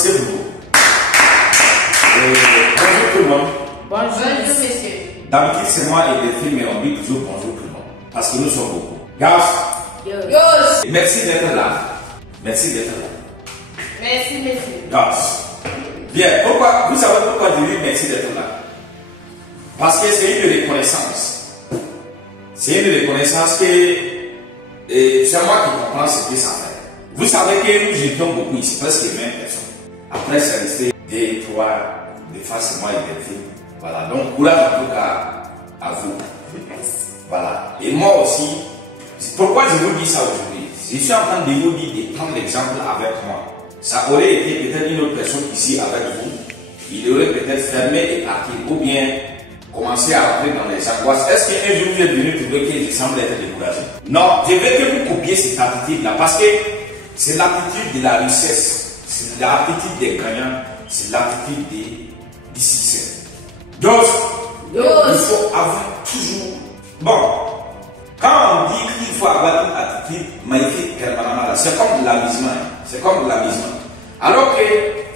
Applaudissez pour vous. Bonjour tout le monde. Bonjour messieurs. D'habitude c'est moi et Delphine, mais on dit toujours bonjour tout le monde. Parce que nous sommes beaucoup. Gars. Yos. Merci d'être là. Merci d'être là. Merci messieurs. Gars. Bien, pourquoi, vous savez pourquoi je dis merci d'être là? Parce que c'est une reconnaissance. C'est une reconnaissance que c'est moi qui comprends ce que ça fait. Vous savez que nous étions beaucoup ici, presque 20 personnes. Après, c'est resté 2, 3, des fois c'est moi et Delphine. Voilà, donc courage en tout cas à vous. Voilà. Et moi aussi, pourquoi je vous dis ça aujourd'hui? Je suis en train de vous dire de prendre l'exemple avec moi. Ça aurait été peut-être une autre personne ici avec vous. Il aurait peut-être fermé et parti, ou bien commencer à rentrer dans les angoisses. Est-ce qu'un jour vous êtes venu trouver que je semble être découragé? Non, je veux que vous copiez cette attitude-là, parce que c'est l'attitude de la richesse, c'est l'attitude des gagnants, c'est l'attitude du succès. Donc, il faut avoir toujours... Bon, quand on dit qu'il faut avoir une attitude magnifique, c'est comme de l'amusement. C'est comme de l'amusement. Alors que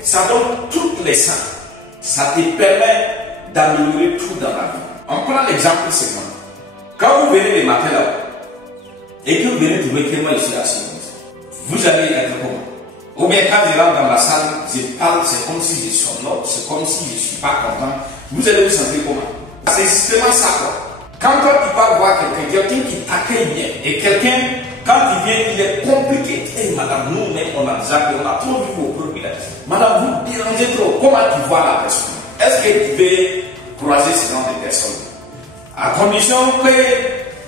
ça donne toutes les sens. Ça te permet d'améliorer tout dans la vie. On prend l'exemple suivant. Quand vous venez le matin là, et que vous venez trouver que moi je suis assis, vous allez être comment? Ou bien quand je rentre dans la salle, je parle, c'est comme si je sonore, c'est comme si je ne suis pas content. Vous allez vous sentir comment? C'est justement ça quoi. Quand toi tu vas voir quelqu'un qui t'accueille bien, et quelqu'un, quand il vient, il est compliqué. Hey, madame, nous-mêmes, on a zappé, on a trop vu vos produits. Madame, vous dérangez trop. Comment tu vois la personne? Est-ce que tu veux croiser ce genre de personnes? À condition que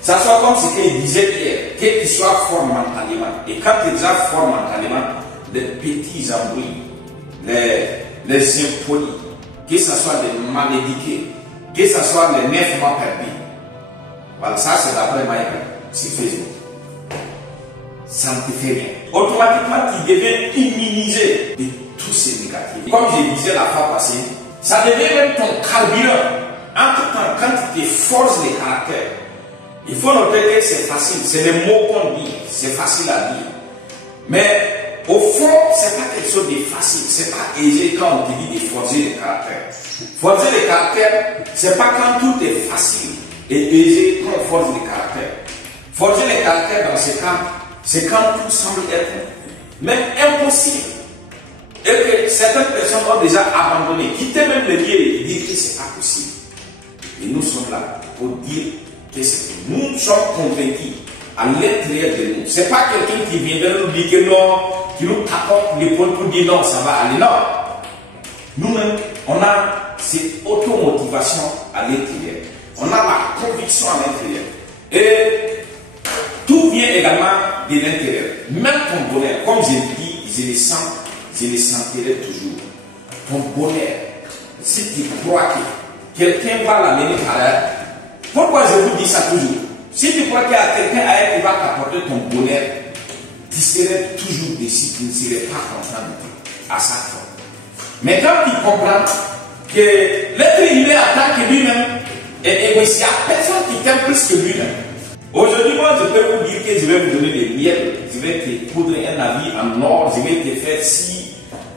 ça soit comme ce qu'il disait hier, que tu sois fort mentalement. Et quand tu es déjà fort mentalement, les petits embrouilles, les impolis, que ce soit des malédiqués, que ce soit les 9 mois perdus. Voilà, ça c'est d'après Mike, c'est Facebook. Ça ne te fait rien. Automatiquement, tu deviens immunisé de tous ces négatifs. Comme je disais la fois passée, ça devient même ton carburant. Entre temps, quand tu te forces les caractères, il faut noter que c'est facile. C'est les mots qu'on dit. C'est facile à dire. Mais au fond, c'est pas quelque chose de facile. C'est pas aisé quand on te dit de forger les caractères. Forger les caractères, c'est pas quand tout est facile et aisé quand on forge les caractères. Forger les caractères dans ce cas, c'est quand tout semble être même impossible. Et que certaines personnes ont déjà abandonné, quitté même le lieu et dire que c'est pas possible. Et nous sommes là pour dire que nous sommes convaincus à l'intérieur de nous. C'est pas quelqu'un qui viendrait nous dire que non, qui nous tapote l'épaule pour dire non, ça va aller. Non. Nous-mêmes, on a cette automotivation à l'intérieur. On a la conviction à l'intérieur. Et tout vient également de l'intérieur. Même ton bonheur, comme je le dis, je le sentirai toujours. Ton bonheur, si tu crois que quelqu'un va l'amener à l'air, pourquoi je vous dis ça toujours? Si tu crois qu'il y a quelqu'un à qui va t'apporter ton bonheur, tu serais toujours déçu, tu ne serais pas content de toi, à chaque fois. Mais quand tu comprends que l'être humain en tant que lui-même est égoïste, il n'y a personne qui t'aime plus que lui-même. Aujourd'hui, moi, je peux vous dire que je vais vous donner des miels, je vais te coudre un habit en or, je vais te faire si.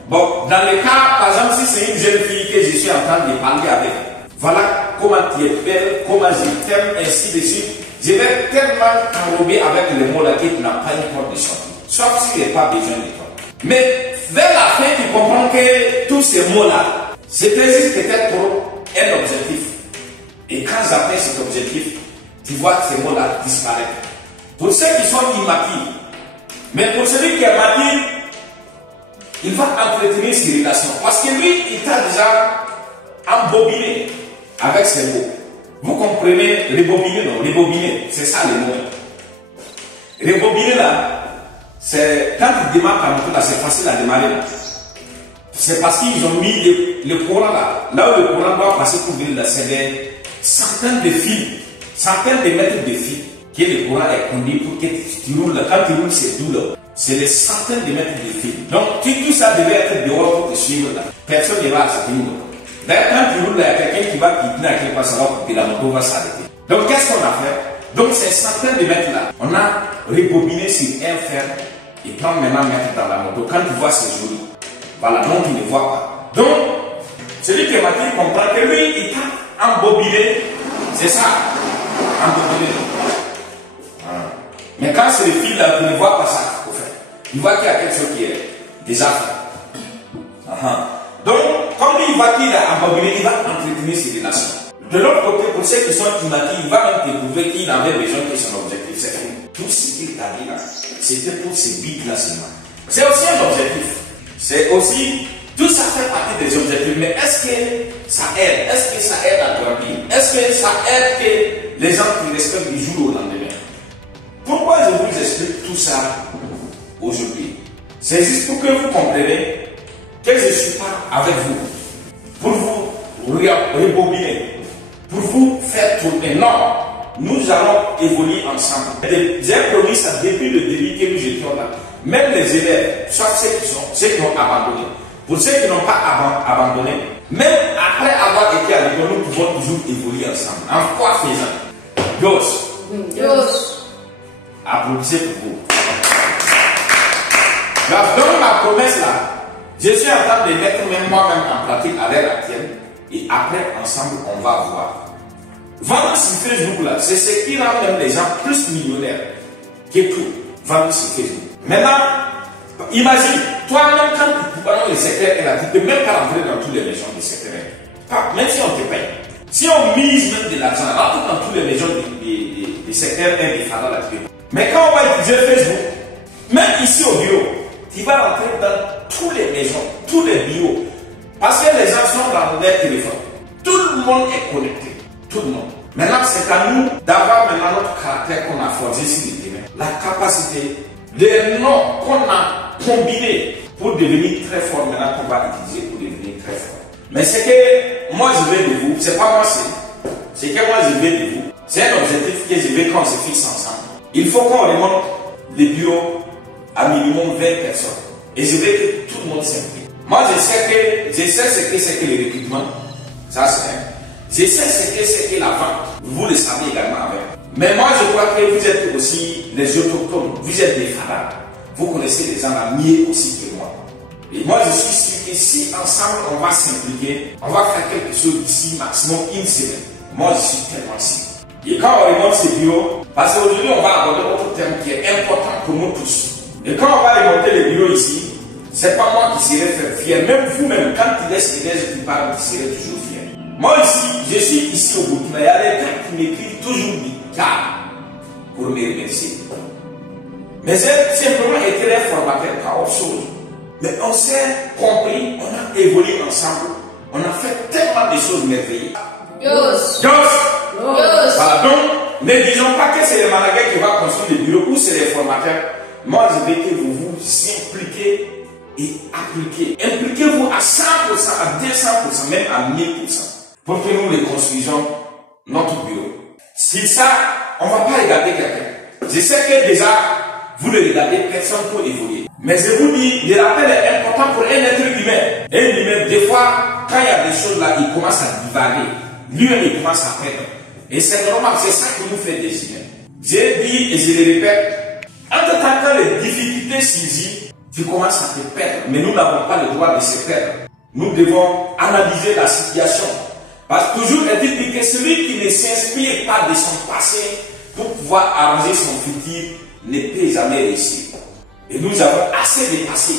Bon, dans le cas, par exemple, si c'est une jeune fille que je suis en train de parler avec, voilà comment tu es belle, comment je t'aime, ainsi de suite. Je vais tellement t'enrober avec les mots là que tu n'as pas une porte de sortie. Sauf s'il n'y a pas besoin de toi. Mais vers la fin, tu comprends que tous ces mots-là, c'était juste peut-être pour un objectif. Et quand j'atteins cet objectif, tu vois ces mots-là disparaître. Pour ceux qui sont immatures, mais pour celui qui est mature, il va entretenir ses relations. Parce que lui, il t'a déjà embobiné avec ses mots. Vous comprenez, rebobiner, non? Rebobiner, c'est ça le mot. Rebobiner là, c'est quand tu démarres ta moto là, c'est facile à démarrer. C'est parce qu'ils ont mis le courant là, là où le courant doit passer pour venir là, c'est des centaines de fils, centaines de mètres de fils que le courant est conduit pour que tu roules là. Quand tu roules, c'est doux là. C'est des centaines de mètres de fils. Donc tout ça devait être dehors pour te suivre là. Personne ne va accepter une moto. D'ailleurs, quand tu roules là, il y a quelqu'un qui va quitter à quelque part, ça va couper, la moto va s'arrêter. Donc qu'est-ce qu'on a fait? Donc ces centaines de mètres là, on a rebobiné sur un fer et prendre maintenant mettre dans la moto. Quand tu vois c'est joli. Voilà, donc il ne voit pas. Donc, celui qui est mature comprend que lui, il t'a embobiné. C'est ça. Embobiné. Voilà. Mais quand c'est le fil là, il ne voit pas ça, au fait. Il voit qu'il y a quelque chose qui est déjà fait. Donc, comme lui, il voit qu'il a embobiné, il va entretenir ses relations. De l'autre côté, pour ceux qui sont immatures, il va même découvrir qu'il avait besoin que son objectif. C'est tout ce qu'il t'a dit là, c'était pour ces bigs là seulement. C'est aussi un objectif. C'est aussi, tout ça fait partie des objectifs. Mais est-ce que ça aide? Est-ce que ça aide à grandir? Est-ce que ça aide que les gens qui respectent du jour au lendemain? Pourquoi je vous explique tout ça aujourd'hui? C'est juste pour que vous compreniez que je ne suis pas avec vous pour vous rebobiner, pour vous faire tourner. Non, nous allons évoluer ensemble. J'ai promis ça depuis le début que nous étions là. Même les élèves, sauf ceux qui ont abandonné. Pour ceux qui n'ont pas abandonné, même après avoir été à l'école, nous pouvons toujours évoluer ensemble. En quoi faisant? Yos. Applaudissez pour vous. Donc ma promesse là, je suis en train de mettre même moi-même en pratique à l'heure actuelle. Et après, ensemble, on va voir. Vendre sur Facebook là, c'est ce qui rend même les gens plus millionnaires que tout. Vendre sur Facebook. Maintenant, imagine, toi-même quand tu prends les secteurs là, tu ne peux même pas rentrer dans toutes les maisons des secteurs. Même si on te paye. Si on mise même de l'argent, rentre dans toutes les maisons des secteurs indéfendants là. Mais quand on va utiliser Facebook, même ici au bureau, tu vas rentrer dans toutes les maisons, tous les bureaux. Parce que les gens sont dans leur téléphone. Tout le monde est connecté. Tout le monde. Maintenant, c'est à nous d'avoir maintenant notre caractère qu'on a forgé sur le terrain. La capacité, les noms qu'on a combinés pour devenir très fort maintenant qu'on va utiliser pour devenir très fort. Mais ce que moi je veux de vous, c'est pas moi c'est que moi je veux de vous. C'est un objectif que je veux qu'on se fixe ensemble. Il faut qu'on remonte les bureaux à minimum 20 personnes. Et je veux que tout le monde s'implique. Moi je sais ce que c'est que le recrutement. Ça c'est un. Je sais ce que c'est que la vente. Vous le savez également avec. Mais moi je crois que vous êtes aussi les autochtones. Vous êtes des fadas. Vous connaissez les gens là mieux aussi que moi. Et moi je suis sûr que si ensemble on va s'impliquer, on va faire quelque chose d'ici maximum une semaine. Moi je suis tellement sûr. Et quand on remonte ces bureaux, parce qu'aujourd'hui on va aborder autre thème qui est important pour nous tous. Et quand on va remonter les bureaux ici, c'est pas moi qui serai fier. Même vous-même, quand tu laisses les gens qui parlent, tu serais toujours fier. Moi ici, je suis ici au Burkina. Il y a des gens qui m'écrivent toujours des cas pour me remercier. Mais j'ai simplement été un formateur par autre chose. Mais on s'est compris, on a évolué ensemble. On a fait tellement de choses merveilleuses. Voilà, donc, ne disons pas que c'est les Malaguais qui vont construire les bureaux ou c'est les formateurs. Moi, je veux que vous vous impliquez et appliquez. Impliquez-vous à 100%, à 200%, même à 1000%. Pour que nous les construisons notre bureau. Si ça, on ne va pas regarder quelqu'un. Je sais que déjà, vous ne regardez personne pour évoluer. Mais je vous dis, le rappel est important pour un être humain. Un humain, des fois, quand il y a des choses là, il commence à divaguer. Lui-même, il commence à perdre. Et c'est normal, c'est ça qui nous fait des humains. J'ai dit, et je le répète, entre-temps, quand les difficultés saisissent, tu commences à te perdre. Mais nous n'avons pas le droit de se perdre. Nous devons analyser la situation. Parce que toujours, elle dit que celui qui ne s'inspire pas de son passé pour pouvoir arranger son futur ne peut jamais réussir. Et nous avons assez de passé.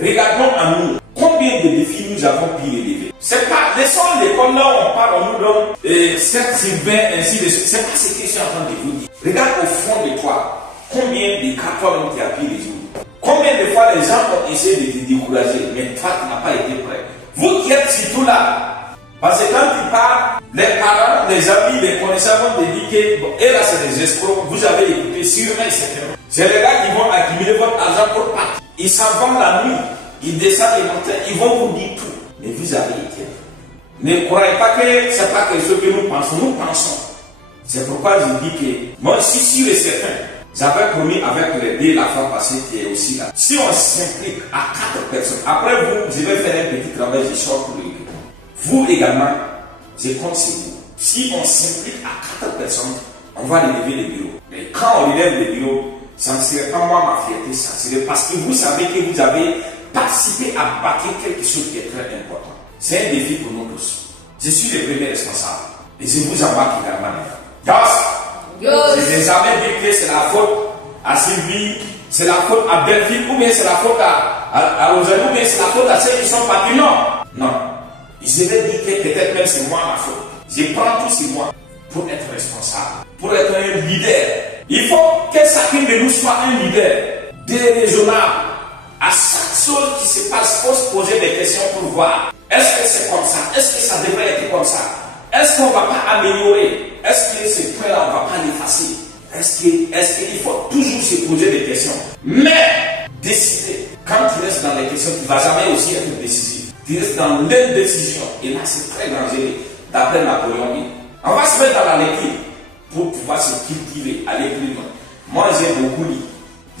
Regardons à nous combien de défis nous avons pu relever. C'est pas, laissons l'école là où on parle, on nous donne 7 sur 20, ainsi de suite. C'est pas ce que je suis en train de vous dire. Regarde au fond de toi, combien de cartons tu as pu résoudre. Combien de fois les gens ont essayé de te décourager, mais toi tu n'as pas été prêt. Vous qui êtes surtout là, parce que quand tu parles, les parents, les amis, les connaisseurs vont te dire que, bon, et là c'est des escrocs, vous avez écouté sûrement etc. C'est les gars qui vont accumuler votre argent pour partir. Ils s'en vont la nuit, ils descendent les montagnes, ils vont vous dire tout. Mais vous avez été. Ne croyez pas que ce n'est pas quelque chose que nous pensons. C'est pourquoi je dis que, moi je suis sûr et certain, j'avais promis avec les deux la fois passée qui est aussi là. Si on s'implique à 4 personnes, après vous, je vais faire un petit travail, je sors pour le recrutement. Vous également, je compte sur vous. Si on s'implique à 4 personnes, on va relever les bureaux. Mais quand on relève les bureaux, ça ne serait pas moi ma fierté, ça serait parce que vous savez que vous avez participer à bâtir quelque chose qui est très important. C'est un défi pour nous tous. Je suis le premier responsable. Et je vous embarque également. Je n'ai jamais dit que c'est la faute à Sylvie, c'est la faute à Belfille, ou bien c'est la faute à Rosalie, ou bien c'est la faute à ceux qui sont partis. Non. Je vais dire que peut-être même c'est moi ma faute. Je prends tout sur moi pour être responsable, pour être un leader. Il faut que chacun de nous soit un leader déraisonnable. À chaque chose qui se passe, il faut se poser des questions pour voir. Est-ce que c'est comme ça? Est-ce que ça devrait être comme ça? Est-ce qu'on ne va pas améliorer? Est-ce que ce point-là, on ne va pas l'effacer? Est-ce qu'il faut toujours se poser des questions? Mais décider. Quand tu restes dans les questions, tu ne vas jamais aussi être décisif. Tu restes dans l'indécision. Et là, c'est très dangereux. D'après Napoléon Hill. On va se mettre dans la lecture pour pouvoir se cultiver, aller plus loin. Moi, j'ai beaucoup lu.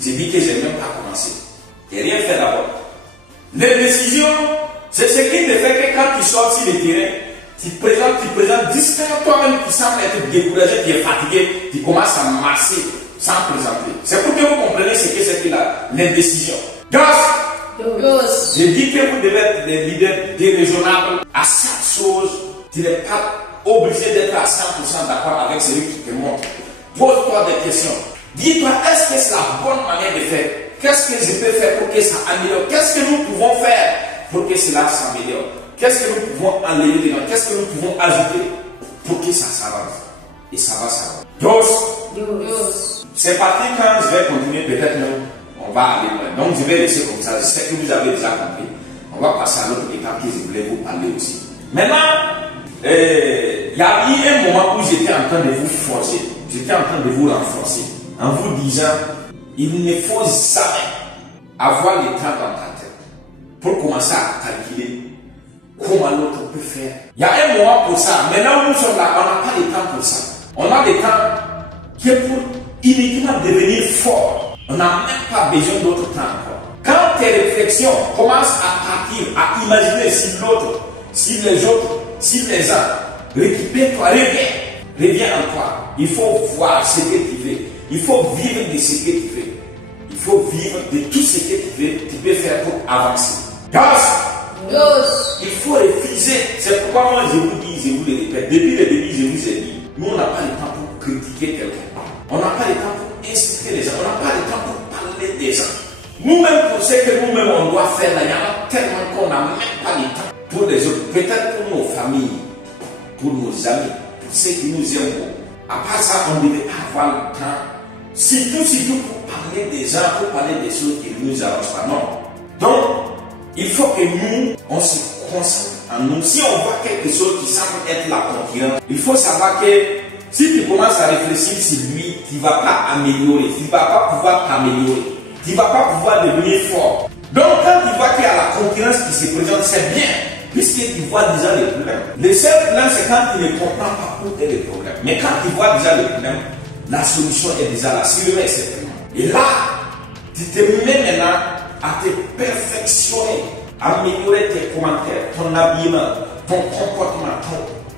J'ai dit que je n'ai même pas commencé. Je n'ai rien fait d'abord. L'indécision, c'est ce qui te fait que quand tu sors sur le terrain, tu présentes discrètement toi-même qui semble être découragé, qui est fatigué, tu commences à marcher sans présenter. C'est pour que vous compreniez ce que c'est que l'indécision. Je dis que vous devez être des leaders déraisonnables à chaque chose. Tu n'es pas obligé d'être à 100% d'accord avec celui qui te montre. Pose-toi des questions. Dis-toi, est-ce que c'est la bonne manière de faire? Qu'est-ce que je peux faire pour que ça améliore? Qu'est-ce que nous pouvons faire pour que cela s'améliore? Qu'est-ce que nous pouvons enlever dedans? Qu'est-ce que nous pouvons ajouter pour que ça s'avance? Et ça va s'avancer. C'est parti. Quand je vais continuer, peut-être on va aller loin. Donc je vais laisser comme ça. Je sais que vous avez déjà compris. On va passer à l'autre étape que je voulais vous parler aussi. Maintenant, il y a eu un moment où j'étais en train de vous forcer. J'étais en train de vous renforcer. En vous disant, il ne faut jamais avoir le temps dans ta tête pour commencer à calculer comment l'autre peut faire. Il y a un moment pour ça. Maintenant, nous sommes là, on n'a pas le temps pour ça. On a le temps qui est pour uniquement devenir fort. On n'a même pas besoin d'autre temps encore. Quand tes réflexions commencent à partir, à imaginer si l'autre, si les autres, si les uns, récupère-toi, reviens en toi. Il faut voir ce que tu veux. Il faut vivre de ce que tu veux. Il faut vivre de tout ce que tu peux faire pour avancer. Il faut refuser. C'est pourquoi moi je vous dis, je vous le répète. Depuis le début, je vous ai dit, nous on n'a pas le temps pour critiquer quelqu'un. On n'a pas le temps pour insulter les gens. On n'a pas le temps pour parler des gens. Nous-mêmes, pour ce que nous-mêmes on doit faire, là, il y en a tellement qu'on n'a même pas le temps pour les autres. Peut-être pour nos familles, pour nos amis, pour ceux qui nous aiment beaucoup. À part ça, on ne devait pas avoir le temps. Surtout pour parler des gens, pour parler des choses qui ne nous avancent pas. Non. Donc, il faut que nous, on se concentre en nous. Si on voit quelque chose qui semble être la concurrence, il faut savoir que si tu commences à réfléchir sur lui, tu ne vas pas améliorer, tu ne vas pas pouvoir t'améliorer, tu ne vas pas pouvoir devenir fort. Donc, quand tu vois qu'il y a la concurrence qui se présente, c'est bien, puisque tu vois déjà les problèmes. Le seul problème, c'est quand tu ne comprends pas où est le problème. Mais quand tu vois déjà le problème, la solution est déjà là, surveille certainement. Et là, tu te mets maintenant à te perfectionner, à améliorer tes commentaires, ton habillement, ton comportement,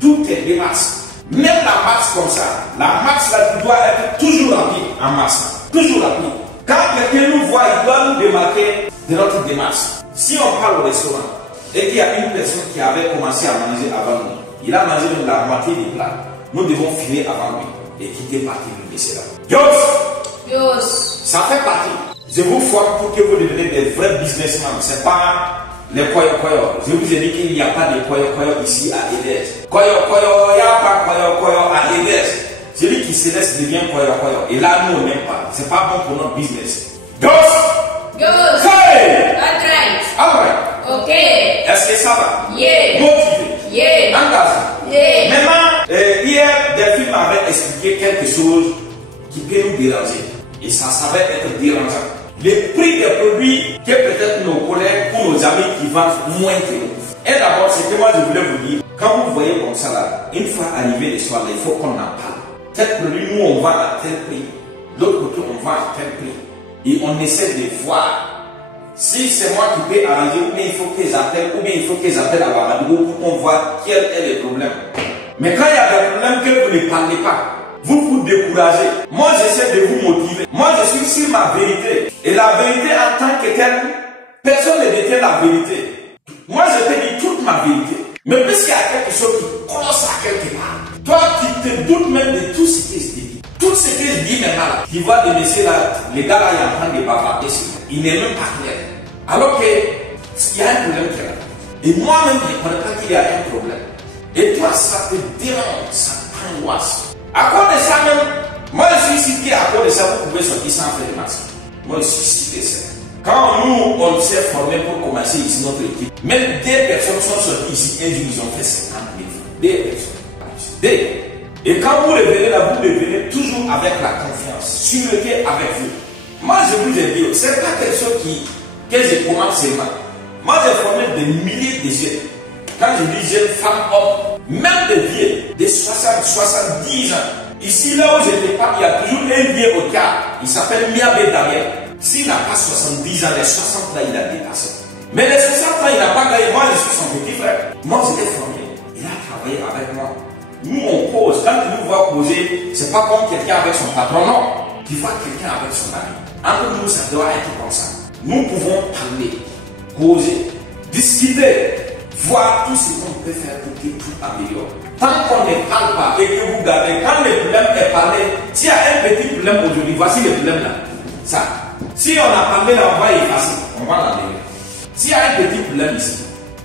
toutes tes démarches. Même la marche comme ça, la marche là, tu dois être toujours rapide en marche. Toujours rapide. Quand quelqu'un nous voit, il doit nous démarquer de notre démarche. Si on parle au restaurant et qu'il y a une personne qui avait commencé à manger avant nous, il a mangé la moitié du plat, nous devons finir avant lui et quitter partir du décès là. Ça fait partie. Je vous forme pour que vous deveniez des vrais businessmen. Ce n'est pas les koyo. Je vous ai dit qu'il n'y a pas de koyo ici à Edès. Koyo, il n'y a pas koyo à Edès. Celui qui se laisse devient koyo. Et là, nous, on n'aime pas. Ce n'est pas bon pour notre business. Hey! All right. Ok. Est-ce que ça va? Yeah. Motivé. Yeah. Engagé. Yeah. Maintenant, hier, Delphine m'avait expliqué quelque chose qui peut nous déranger. Et ça savait être dérangeant. Le prix des produits que peut-être nos collègues ou nos amis qui vendent moins que nous. Et d'abord, ce que moi je voulais vous dire, quand vous voyez comme ça là, une fois arrivé le soir, il faut qu'on en parle. Tel produit, nous on vend à tel prix. L'autre côté, on vend à tel prix. Et on essaie de voir si c'est moi qui peux arranger, ou bien il faut qu'ils appellent, ou bien il faut qu'ils appellent à Ouagadougou pour qu'on voit quel est le problème. Mais quand il y a des problèmes que vous ne parlez pas, vous découragez. Moi, j'essaie de vous motiver. Moi, je suis sur ma vérité. Et la vérité en tant que telle, Personne ne détient la vérité. Moi, je te dis toute ma vérité. Mais puisqu'il y a quelque chose qui commence à quelque part, toi, tu te doutes même de tout ce que je te dis. Tout ce que je dis maintenant, là, tu vois des messieurs là, les gars là, ils sont en train de bavarder sur moi. Il n'est même pas clair. Alors qu'il y a un problème qui est là. Et moi-même, je ne connais pas qu'il y a un problème. Et toi, ça te dérange, ça t'angoisse. À cause de ça même, moi je suis cité à cause de ça, vous pouvez sortir sans faire de maths. Moi je suis cité ça. Quand nous, on s'est formé pour commencer ici notre équipe, même des personnes sont sorties ici, un jour ils ont fait 50 000 francs. Des personnes. Et quand vous revenez là, vous revenez toujours avec la confiance, sur le pied avec vous. Moi je vous ai dit, c'est pas quelque chose que je commence seulement. Moi j'ai formé des milliers de jeunes. Quand je dis jeunes, femmes, hommes, même des vieux, de 60, 70 ans. Ici, là où je te parle, il y a toujours un vieux au cas. Il s'appelle Miabe Daniel. S'il n'a pas 70 ans, les 60 là, il a dépassé. Mais les 60 ans, il n'a pas gagné. Moi, je suis son petit frère. Moi, je l'ai formé. Il a travaillé avec moi. Nous, on cause. Quand tu nous vois causer, c'est pas comme quelqu'un avec son patron, non. Tu vois quelqu'un avec son ami. Entre nous, ça doit être comme ça. Nous pouvons parler, causer, discuter, voir tout ce qu'on peut faire pour que tout améliore. Tant qu'on ne parle pas et que vous gardez, quand le problème est parlé, s'il y a un petit problème aujourd'hui, voici le problème là. Ça. Si on a parlé là, on va effacer, on va l'enlever. S'il y a un petit problème ici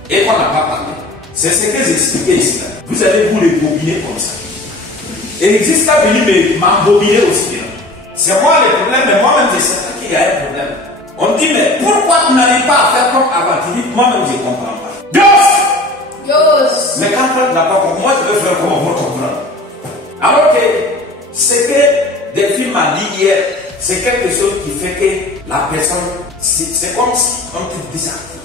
et qu'on n'a pas parlé, c'est ce que j'expliquais ici là. Vous allez vous le bobiner comme ça. Et il existe à venir m'embobiner aussi bien. C'est moi le problème, mais moi-même je sais pas qu'il y a un problème. On dit, mais pourquoi vous n'allez pas à faire comme avant? Tu dis, moi-même je ne comprends pas. Mais quand on n'a pas compris, moi je veux faire comme on va comprendre. Alors que ce que Delphine m'a dit hier, c'est quelque chose qui fait que la personne, c'est comme si on te désactive,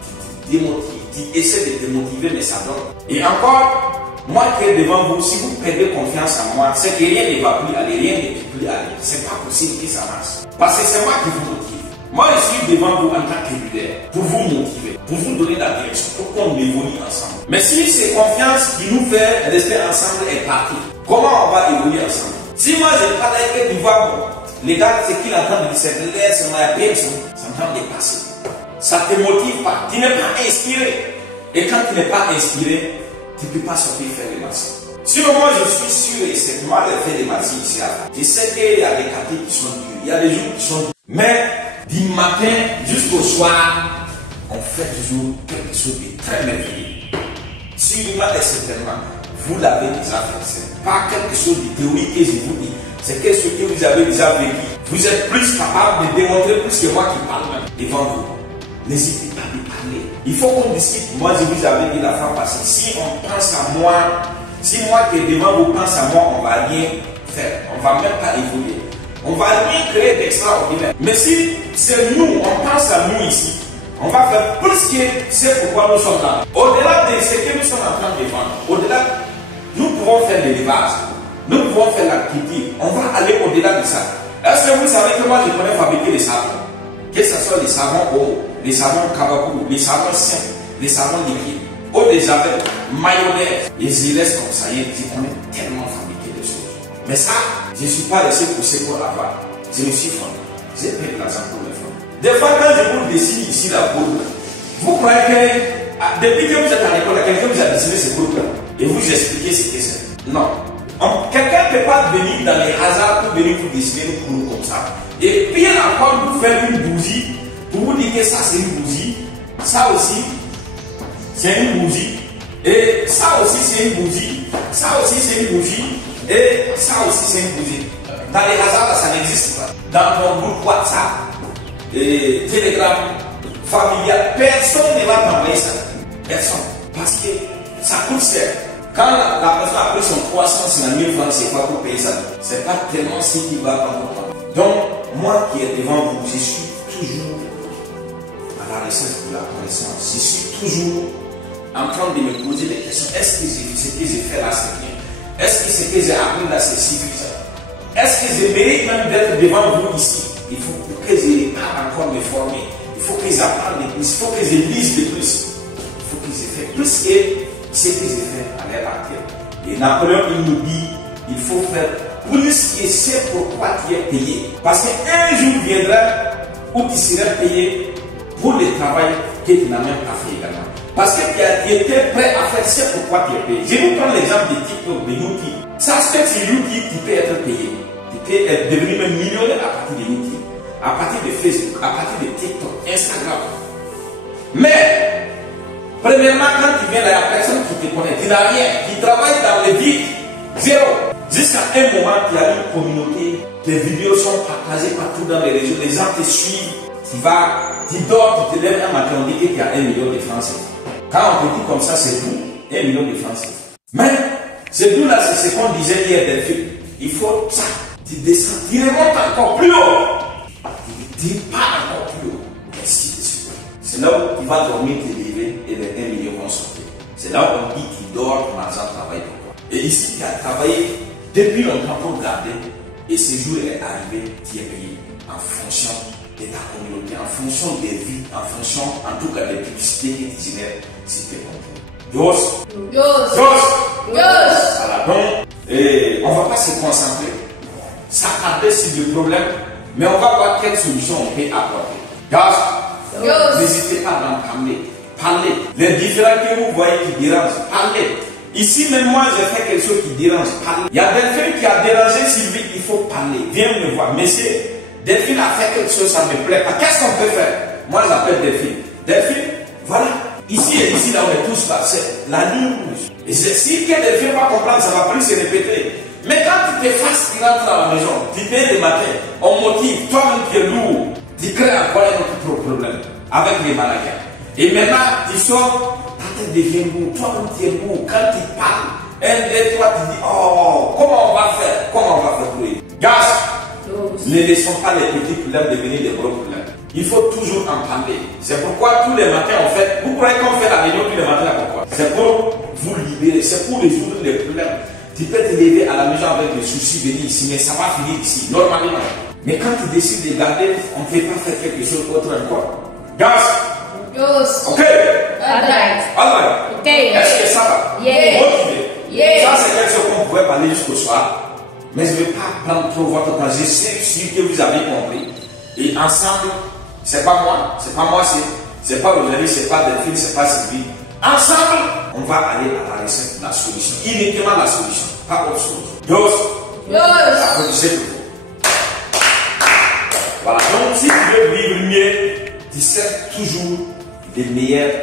tu démotive, tu essaies de te motiver, mais ça donne. Et encore, moi qui est devant vous, si vous perdez confiance en moi, c'est que rien ne va plus aller, rien ne peut plus aller. C'est pas possible que ça marche. Parce que c'est moi qui vous motive. Moi, je suis devant vous en tant que leader pour vous motiver, pour vous donner la direction, pour qu'on évolue ensemble. Mais si c'est confiance qui nous fait rester ensemble et partir, comment on va évoluer ensemble? Si moi je parle avec tu vois, bon, les gars, c'est qu'il entend de cette lettre, c'est ma personne, ça me rend dépassé. Ça ne te motive pas, tu n'es pas inspiré. Et quand tu n'es pas inspiré, tu ne peux pas sortir faire des masses. Sinon, moi je suis sûr, et c'est moi de faire des masses ici. Je sais qu'il y a des quartiers qui sont durs, il y a des jours qui sont durs. Mais du matin jusqu'au soir, on fait toujours quelque chose de très merveilleux. Sûrement et certainement, vous l'avez déjà fait. Ce n'est pas quelque chose de théorique que je vous dis. C'est quelque chose que vous avez déjà vécu. Vous êtes plus capable de démontrer plus que moi qui parle même devant vous. N'hésitez pas de parler. Il faut qu'on discute. Moi, je vous avais dit la fois passée. Si on pense à moi, si moi qui est devant vous pense à moi, on ne va rien faire. On ne va même pas évoluer. On va rien créer d'extraordinaire. Mais si c'est nous, on pense à nous ici, on va faire plus que c'est pourquoi nous sommes là. Au-delà de ce que nous sommes en train de vendre, au-delà, nous pouvons faire l'élevage, nous pouvons faire l'agriculture, on va aller au-delà de ça. Est-ce que vous savez que moi je connais fabriquer des savons? Que ce soit les savons eau, les savons kabakou, les savons simples, les savons liquides, eau de javel, mayonnaise, les élèves comme ça, je connais tellement fabriquer des choses. Mais ça, je ne suis pas resté poussé pour l'avoir. Je me suis formé. J'ai pris de l'argent pour le faire. Des fois, quand je vous dessine ici la boule, vous croyez que depuis que vous êtes à l'école, quelqu'un vous a dessiné ce groupe-là et vous expliquez ce que c'est. Non. Quelqu'un ne peut pas venir dans les hasards pour venir vous dessiner une boule comme ça. Et puis encore, vous faire une bougie pour vous dire que ça c'est une bougie, ça aussi c'est une bougie, et ça aussi c'est une bougie, ça aussi c'est une bougie, et ça aussi c'est une bougie. Dans les hasards, ça n'existe pas. Dans mon groupe WhatsApp, et Telegram, familial, personne ne va t'envoyer ça. Personne. Parce que ça coûte cher. Quand la personne a pris son 350 000 francs, c'est quoi pour payer ça? C'est pas tellement ce qui va dans votre temps. Donc, moi qui est devant vous, je suis toujours à la recherche de la connaissance. Je suis toujours en train de me poser des questions. Est-ce que ce que j'ai fait là, c'est bien? Est-ce que ce que j'ai appris là, c'est suffisant? Est-ce que je mérite même d'être devant vous ici? Il faut que je parle encore me former. Il faut que j'apprenne de plus. Il faut que je lise de plus. Il faut que je fasse plus que ce que j'ai fait à l'heure actuelle. Et Napoléon, il nous dit, il faut faire plus que ce pourquoi tu es payé. Parce qu'un jour viendra où tu seras payé pour le travail que tu n'as même pas fait également. Parce que tu étais prêt à faire ce pourquoi tu es payé. Je vais prendre l'exemple de TikTok, de YouTube. Ça se fait sur YouTube, tu peux être payé. Tu peux être devenu même millionnaire à partir de YouTube, à partir de Facebook, à partir de TikTok, Instagram. Mais, premièrement, quand tu viens là, il n'y a personne qui te connaît. Tu n'as rien. Tu travailles dans le vide. Zéro. Jusqu'à un moment, tu as une communauté. Tes vidéos sont partagées partout dans les réseaux. Les gens te suivent. Tu dors, tu te lèves un matin, on dit que tu as 1 million de francs CFA. Quand on te dit comme ça, c'est tout. 1 million de francs CFA. Mais, c'est tout là, c'est ce qu'on disait hier, Delphine. Il faut ça. Tu descends, tu remontes encore plus haut. Tu pars encore plus haut. Ainsi de suite. C'est là où tu vas dormir, te lever et les 1 million vont sortir. C'est là où on dit qu'il dort, ton argent travaille pour toi. Et ici, tu as travaillé depuis longtemps pour garder. Et ce jour est arrivé, tu es payé en fonction de ta communauté, en fonction des vies, en fonction, en tout cas, des publicités que tu génères, c'est tes contenus. Dos. Voilà, donc, on ne va pas se concentrer, s'attarder sur le problème, mais on va voir quelle solution on peut apporter. N'hésitez pas à en parler. Parlez. Les différents que vous voyez qui dérangent, parlez. Ici, même moi, j'ai fait quelque chose qui dérange. Parlez. Il y a Delphine qui a dérangé Sylvie, il faut parler. Viens me voir. Monsieur, Delphine a fait quelque chose, ça ne me plaît pas. Qu'est-ce qu'on peut faire? Moi, j'appelle Delphine. Delphine, voilà. Ici et ici, là, on est tous là. C'est la ligne rouge. Et si que Delphine va comprendre, ça va plus se répéter. Mais quand tu te fasses, tu rentres à la maison, tu viens le matin, on motive, toi-même tu es lourd, tu crées encore un autre problème avec les maladies. Et maintenant, tu sors, ta tête devient lourde, toi-même tu es lourd. Quand tu parles, 1, 2, 3, tu dis, oh, comment on va faire? Comment on va faire pour eux? Gaz, ne laissons pas les petits problèmes devenir des gros problèmes. Il faut toujours en parler. C'est pourquoi tous les matins, en fait, vous croyez qu'on fait la réunion tous les matins, pourquoi? C'est pour vous libérer, c'est pour résoudre les problèmes. Tu peux te lever à la maison avec des soucis, venir ici, mais ça va finir ici, normalement. Mais quand tu décides de garder, on ne peut pas faire quelque chose autre encore. Gaz. Ok. Alright. Est-ce que ça va? Motivé. Ça, c'est quelque chose qu'on pourrait parler jusqu'au soir. Mais je ne vais pas prendre trop votre temps. Je sais que vous avez compris. Et ensemble, c'est pas moi, c'est pas Rosalie, c'est pas Delphine, c'est pas Sylvie. Ensemble, on va aller à la recette de la solution. Uniquement la solution, pas autre chose. Applaudissez pour vous. Voilà, donc si tu veux vivre mieux, tu sais toujours les meilleurs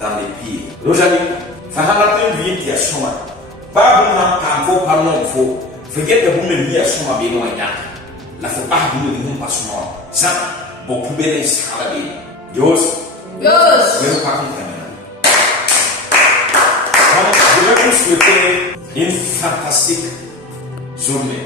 dans les pieds. Rosalie, ça va être une vie qui a changé. Pas vraiment, pas non, faut. Forget que vous me dites à son mari, non, la faut pas vous le dire pas souvent. Ça, beaucoup de gens savent bien. Dios. Je ne veux pas comprendre. Donc, je vais vous souhaiter une fantastique journée.